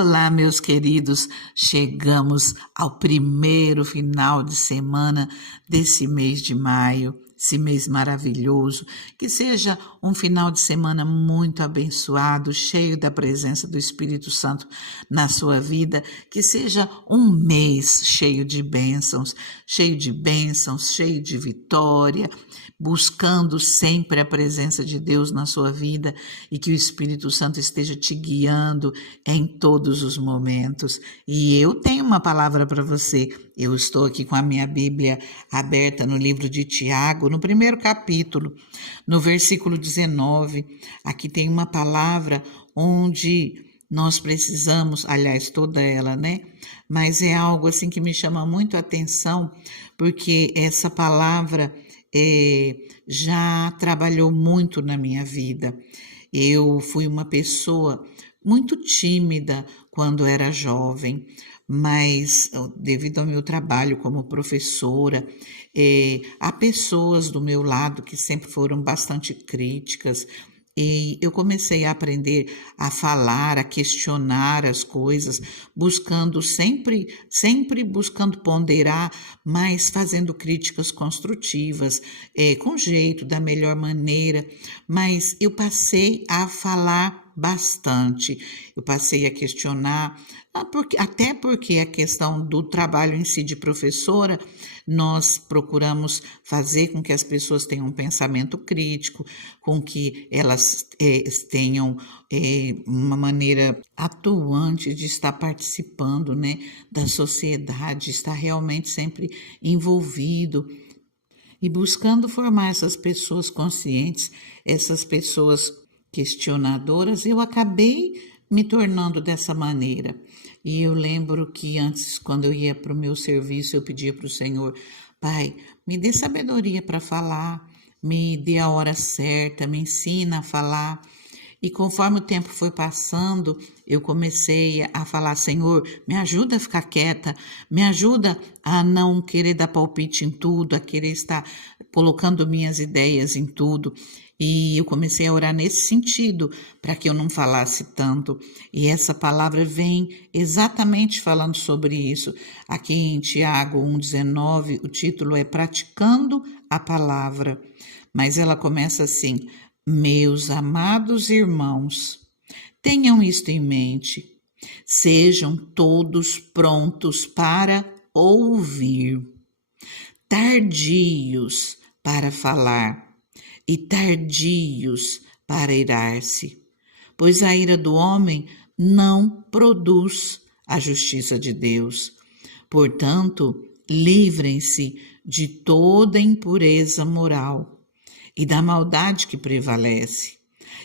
Olá, meus queridos, chegamos ao primeiro final de semana desse mês de maio, esse mês maravilhoso. Que seja um final de semana muito abençoado, cheio da presença do Espírito Santo na sua vida. Que seja um mês cheio de bênçãos, cheio de vitória, buscando sempre a presença de Deus na sua vida e que o Espírito Santo esteja te guiando em todos os momentos. E eu tenho uma palavra para você. Eu estou aqui com a minha Bíblia aberta no livro de Tiago, no primeiro capítulo, no versículo 19. Aqui tem uma palavra onde nós precisamos, aliás, toda ela, né? Mas é algo assim que me chama muito a atenção, porque essa palavra já trabalhou muito na minha vida. Eu fui uma pessoa muito tímida quando era jovem, mas devido ao meu trabalho como professora, há pessoas do meu lado que sempre foram bastante críticas, e eu comecei a aprender a falar, a questionar as coisas, buscando sempre buscando ponderar, mas fazendo críticas construtivas, com jeito, da melhor maneira. Mas eu passei a falar bastante, eu passei a questionar, até porque a questão do trabalho em si de professora, nós procuramos fazer com que as pessoas tenham um pensamento crítico, com que elas tenham uma maneira atuante de estar participando, né, da sociedade, estar realmente sempre envolvido e buscando formar essas pessoas conscientes, essas pessoas questionadoras. Eu acabei me tornando dessa maneira. E eu lembro que antes, quando eu ia para o meu serviço, eu pedia para o Senhor: Pai, me dê sabedoria para falar, me dê a hora certa, me ensina a falar. E conforme o tempo foi passando, eu comecei a falar: Senhor, me ajuda a ficar quieta, me ajuda a não querer dar palpite em tudo, a querer estar colocando minhas ideias em tudo. E eu comecei a orar nesse sentido, para que eu não falasse tanto. E essa palavra vem exatamente falando sobre isso. Aqui em Tiago 1,19, o título é Praticando a Palavra. Mas ela começa assim: Meus amados irmãos, tenham isto em mente. Sejam todos prontos para ouvir, tardios para falar e tardios para irar-se, pois a ira do homem não produz a justiça de Deus. Portanto, livrem-se de toda impureza moral e da maldade que prevalece,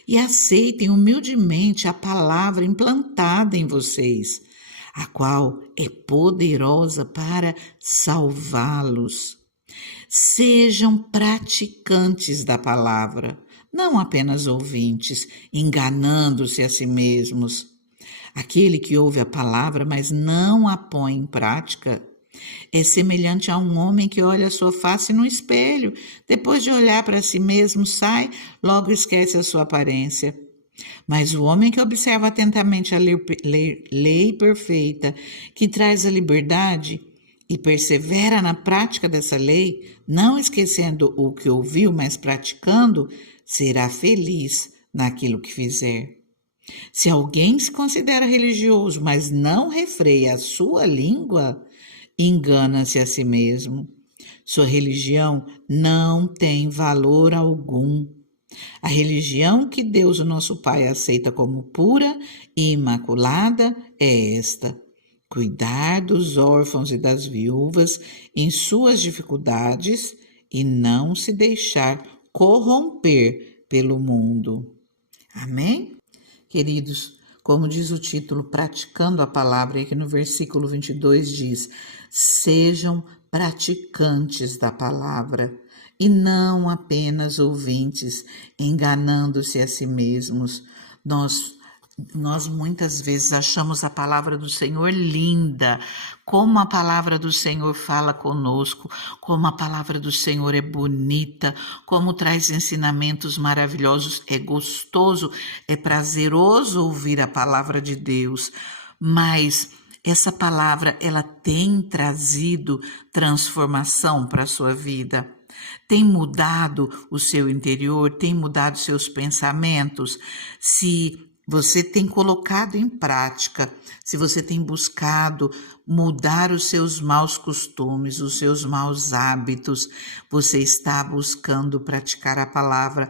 e aceitem humildemente a palavra implantada em vocês, a qual é poderosa para salvá-los. Sejam praticantes da palavra, não apenas ouvintes, enganando-se a si mesmos. Aquele que ouve a palavra, mas não a põe em prática, é semelhante a um homem que olha a sua face no espelho, depois de olhar para si mesmo, sai, logo esquece a sua aparência. Mas o homem que observa atentamente a lei perfeita, que traz a liberdade, e persevera na prática dessa lei, não esquecendo o que ouviu, mas praticando, será feliz naquilo que fizer. Se alguém se considera religioso, mas não refreia a sua língua, engana-se a si mesmo. Sua religião não tem valor algum. A religião que Deus, o nosso Pai, aceita como pura e imaculada é esta: cuidar dos órfãos e das viúvas em suas dificuldades e não se deixar corromper pelo mundo. Amém? Queridos, como diz o título, Praticando a Palavra, e que no versículo 22 diz: sejam praticantes da palavra e não apenas ouvintes, enganando-se a si mesmos. Nós muitas vezes achamos a palavra do Senhor linda, como a palavra do Senhor fala conosco, como a palavra do Senhor é bonita, como traz ensinamentos maravilhosos, é gostoso, é prazeroso ouvir a palavra de Deus. mas essa palavra, ela tem trazido transformação para a sua vida? Tem mudado o seu interior? Tem mudado seus pensamentos? Se você tem colocado em prática, se você tem buscado mudar os seus maus costumes, os seus maus hábitos, você está buscando praticar a palavra.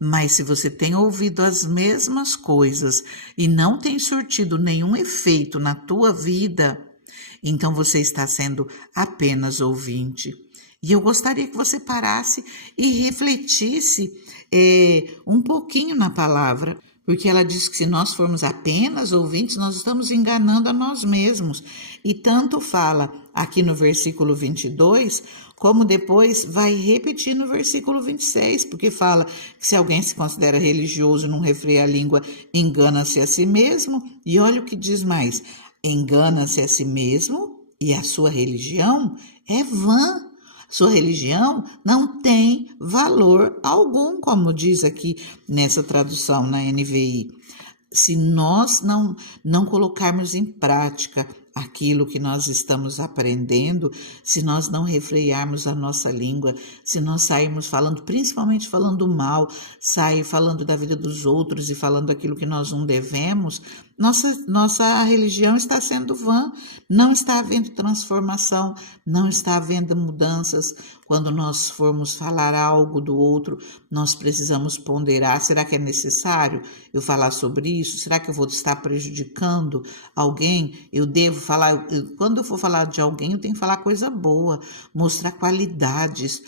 Mas se você tem ouvido as mesmas coisas e não tem surtido nenhum efeito na tua vida, então você está sendo apenas ouvinte. E eu gostaria que você parasse e refletisse um pouquinho na palavra, porque ela diz que se nós formos apenas ouvintes, nós estamos enganando a nós mesmos. E tanto fala aqui no versículo 22, como depois vai repetir no versículo 26, porque fala que se alguém se considera religioso e não refreia a língua, engana-se a si mesmo. E olha o que diz mais: engana-se a si mesmo e a sua religião é vã. Sua religião não tem valor algum, como diz aqui nessa tradução na NVI. Se nós não colocarmos em prática aquilo que nós estamos aprendendo, se nós não refrearmos a nossa língua, se nós sairmos falando, principalmente falando mal, sair falando da vida dos outros e falando aquilo que nós não devemos, nossa religião está sendo vã, não está havendo transformação, não está havendo mudanças. Quando nós formos falar algo do outro, nós precisamos ponderar: será que é necessário eu falar sobre isso? Será que eu vou estar prejudicando alguém? Eu devo falar, quando eu for falar de alguém, eu tenho que falar coisa boa, mostrar qualidades.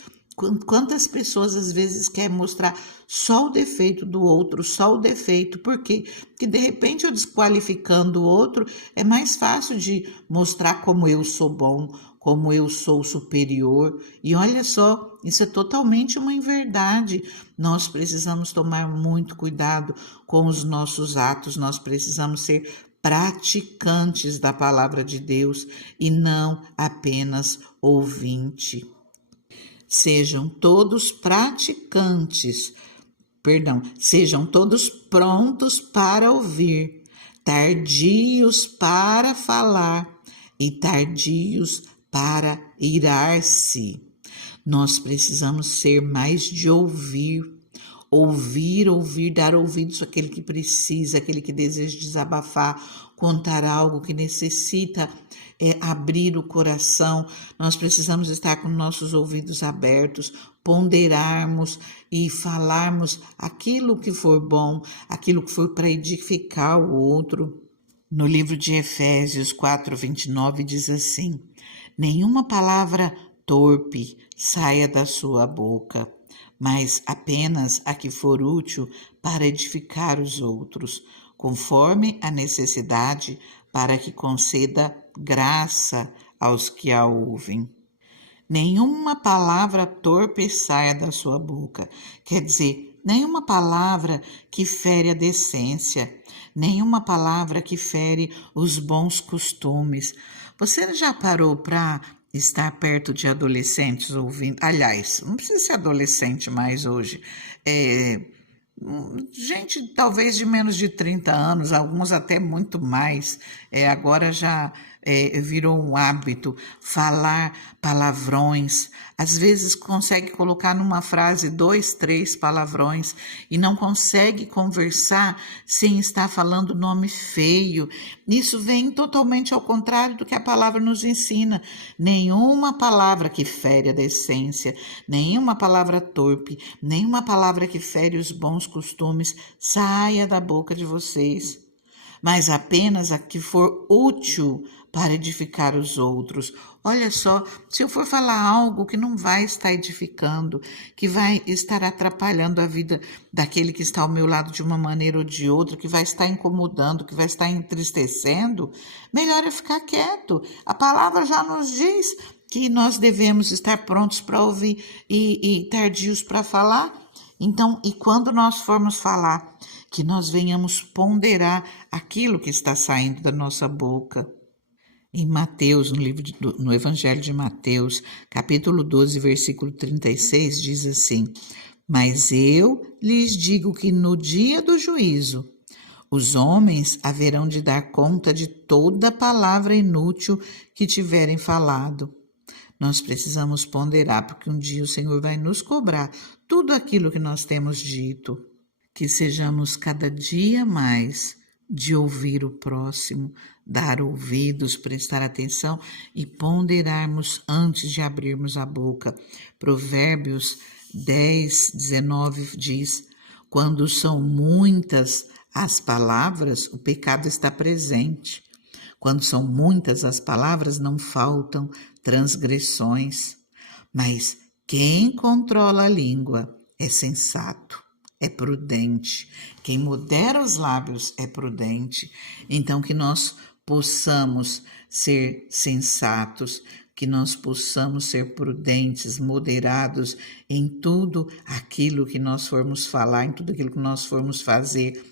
Quantas pessoas às vezes querem mostrar só o defeito do outro, só o defeito, por quê? Porque de repente eu desqualificando o outro, é mais fácil de mostrar como eu sou bom, como eu sou superior. E olha só, isso é totalmente uma inverdade. Nós precisamos tomar muito cuidado com os nossos atos, nós precisamos ser praticantes da palavra de Deus e não apenas ouvinte. Sejam todos sejam todos prontos para ouvir, tardios para falar e tardios para irar-se. Nós precisamos ser mais de ouvir, dar ouvidos àquele que precisa, aquele que deseja desabafar, contar algo que necessita abrir o coração. Nós precisamos estar com nossos ouvidos abertos, ponderarmos e falarmos aquilo que for bom, aquilo que for para edificar o outro. No livro de Efésios 4:29 diz assim: nenhuma palavra torpe saia da sua boca, mas apenas a que for útil para edificar os outros, conforme a necessidade, para que conceda graça aos que a ouvem. Nenhuma palavra torpe saia da sua boca, quer dizer, nenhuma palavra que fere a decência, nenhuma palavra que fere os bons costumes. Você já parou para estar perto de adolescentes ouvindo? Aliás, não precisa ser adolescente mais hoje. Gente talvez de menos de 30 anos, alguns até muito mais, agora já virou um hábito falar palavrões. Às vezes consegue colocar numa frase 2, 3 palavrões e não consegue conversar sem estar falando nome feio. Isso vem totalmente ao contrário do que a palavra nos ensina. Nenhuma palavra que fere a decência, nenhuma palavra torpe, nenhuma palavra que fere os bons costumes saia da boca de vocês, mas apenas a que for útil para edificar os outros. Olha só, se eu for falar algo que não vai estar edificando, que vai estar atrapalhando a vida daquele que está ao meu lado de uma maneira ou de outra, que vai estar incomodando, que vai estar entristecendo, melhor é ficar quieto. A palavra já nos diz que nós devemos estar prontos para ouvir e tardios para falar. Então, e quando nós formos falar, que nós venhamos ponderar aquilo que está saindo da nossa boca. Em Mateus, no Evangelho de Mateus, capítulo 12, versículo 36, diz assim: mas eu lhes digo que no dia do juízo, Os homens haverão de dar conta de toda palavra inútil que tiverem falado. Nós precisamos ponderar, porque um dia o Senhor vai nos cobrar tudo aquilo que nós temos dito. Que sejamos cada dia mais de ouvir o próximo, dar ouvidos, prestar atenção e ponderarmos antes de abrirmos a boca. Provérbios 10:19 diz: quando são muitas as palavras, o pecado está presente. Quando são muitas as palavras, não faltam transgressões. Mas quem controla a língua é sensato, é prudente. Quem modera os lábios é prudente. Então, que nós possamos ser sensatos, que nós possamos ser prudentes, moderados em tudo aquilo que nós formos falar, em tudo aquilo que nós formos fazer,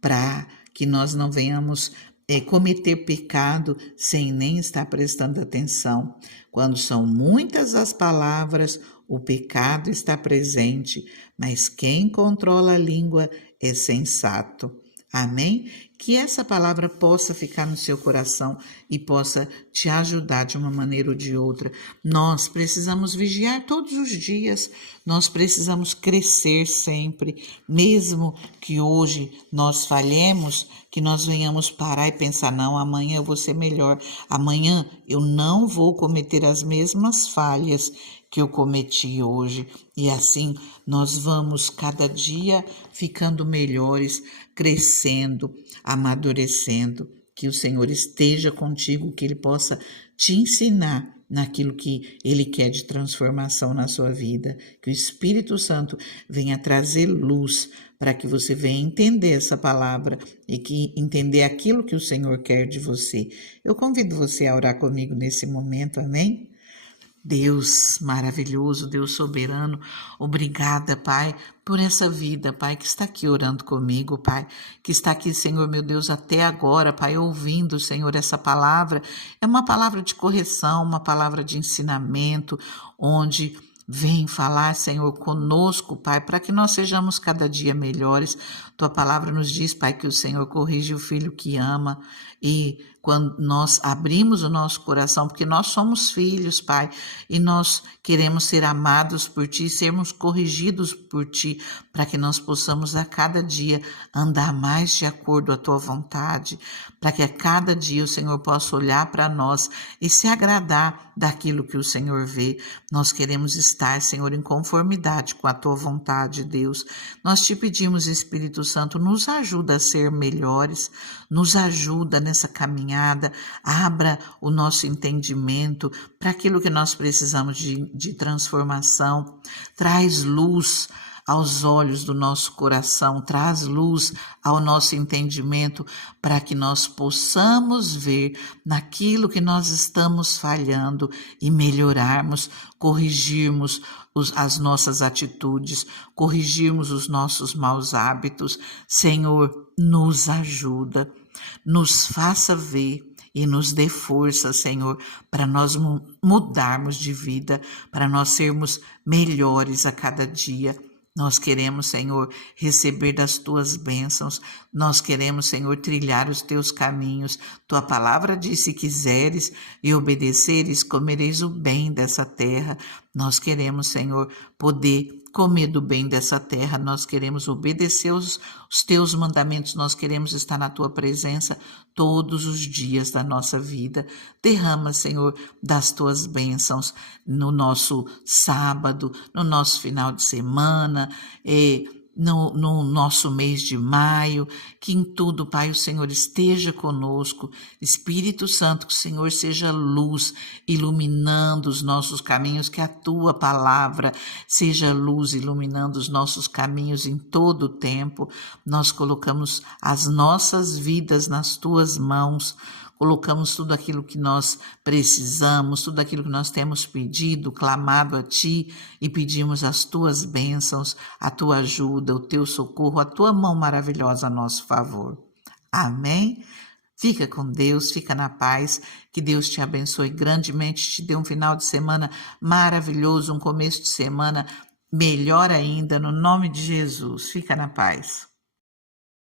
para que nós não venhamos cometer pecado sem nem estar prestando atenção. Quando são muitas as palavras, o pecado está presente, mas quem controla a língua é sensato. Amém? Que essa palavra possa ficar no seu coração e possa te ajudar de uma maneira ou de outra. Nós precisamos vigiar todos os dias, nós precisamos crescer sempre, mesmo que hoje nós falhemos, que nós venhamos parar e pensar, não, amanhã eu vou ser melhor, amanhã eu não vou cometer as mesmas falhas que eu cometi hoje, e assim nós vamos cada dia ficando melhores, crescendo, amadurecendo. Que o Senhor esteja contigo, que Ele possa te ensinar naquilo que Ele quer de transformação na sua vida, que o Espírito Santo venha trazer luz para que você venha entender essa palavra e que entender aquilo que o Senhor quer de você. Eu convido você a orar comigo nesse momento, amém? Deus maravilhoso, Deus soberano, obrigada, Pai, por essa vida, Pai, que está aqui orando comigo, Pai, que está aqui, Senhor, meu Deus, até agora, Pai, ouvindo, Senhor, essa palavra. É uma palavra de correção, uma palavra de ensinamento, onde vem falar, Senhor, conosco, Pai, para que nós sejamos cada dia melhores. Tua palavra nos diz, Pai, que o Senhor corrige o filho que ama, e quando nós abrimos o nosso coração, porque nós somos filhos, Pai, e nós queremos ser amados por Ti, sermos corrigidos por Ti, para que nós possamos a cada dia andar mais de acordo à Tua vontade, para que a cada dia o Senhor possa olhar para nós e se agradar daquilo que o Senhor vê. Nós queremos estar, Senhor, em conformidade com a Tua vontade, Deus. Nós Te pedimos, Espírito Santo, nos ajuda a ser melhores, nos ajuda nessa caminhada, abra o nosso entendimento para aquilo que nós precisamos de transformação, traz luz aos olhos do nosso coração, traz luz ao nosso entendimento para que nós possamos ver naquilo que nós estamos falhando e melhorarmos, corrigirmos as nossas atitudes, corrigirmos os nossos maus hábitos. Senhor, nos ajuda, nos faça ver e nos dê força, Senhor, para nós mudarmos de vida, para nós sermos melhores a cada dia. Nós queremos, Senhor, receber das Tuas bênçãos, nós queremos, Senhor, trilhar os Teus caminhos. Tua palavra diz, se quiseres e obedeceres, comereis o bem dessa terra. Nós queremos, Senhor, poder comer do bem dessa terra, nós queremos obedecer os Teus mandamentos, nós queremos estar na Tua presença todos os dias da nossa vida. Derrama, Senhor, das Tuas bênçãos no nosso sábado, no nosso final de semana, no nosso mês de maio, que em tudo, Pai, o Senhor esteja conosco. Espírito Santo, que o Senhor seja luz, iluminando os nossos caminhos, que a Tua palavra seja luz, iluminando os nossos caminhos em todo o tempo. Nós colocamos as nossas vidas nas Tuas mãos, colocamos tudo aquilo que nós precisamos, tudo aquilo que nós temos pedido, clamado a Ti, e pedimos as Tuas bênçãos, a Tua ajuda, o Teu socorro, a Tua mão maravilhosa a nosso favor. Amém? Fica com Deus, fica na paz, que Deus te abençoe grandemente, te dê um final de semana maravilhoso, um começo de semana melhor ainda, no nome de Jesus. Fica na paz.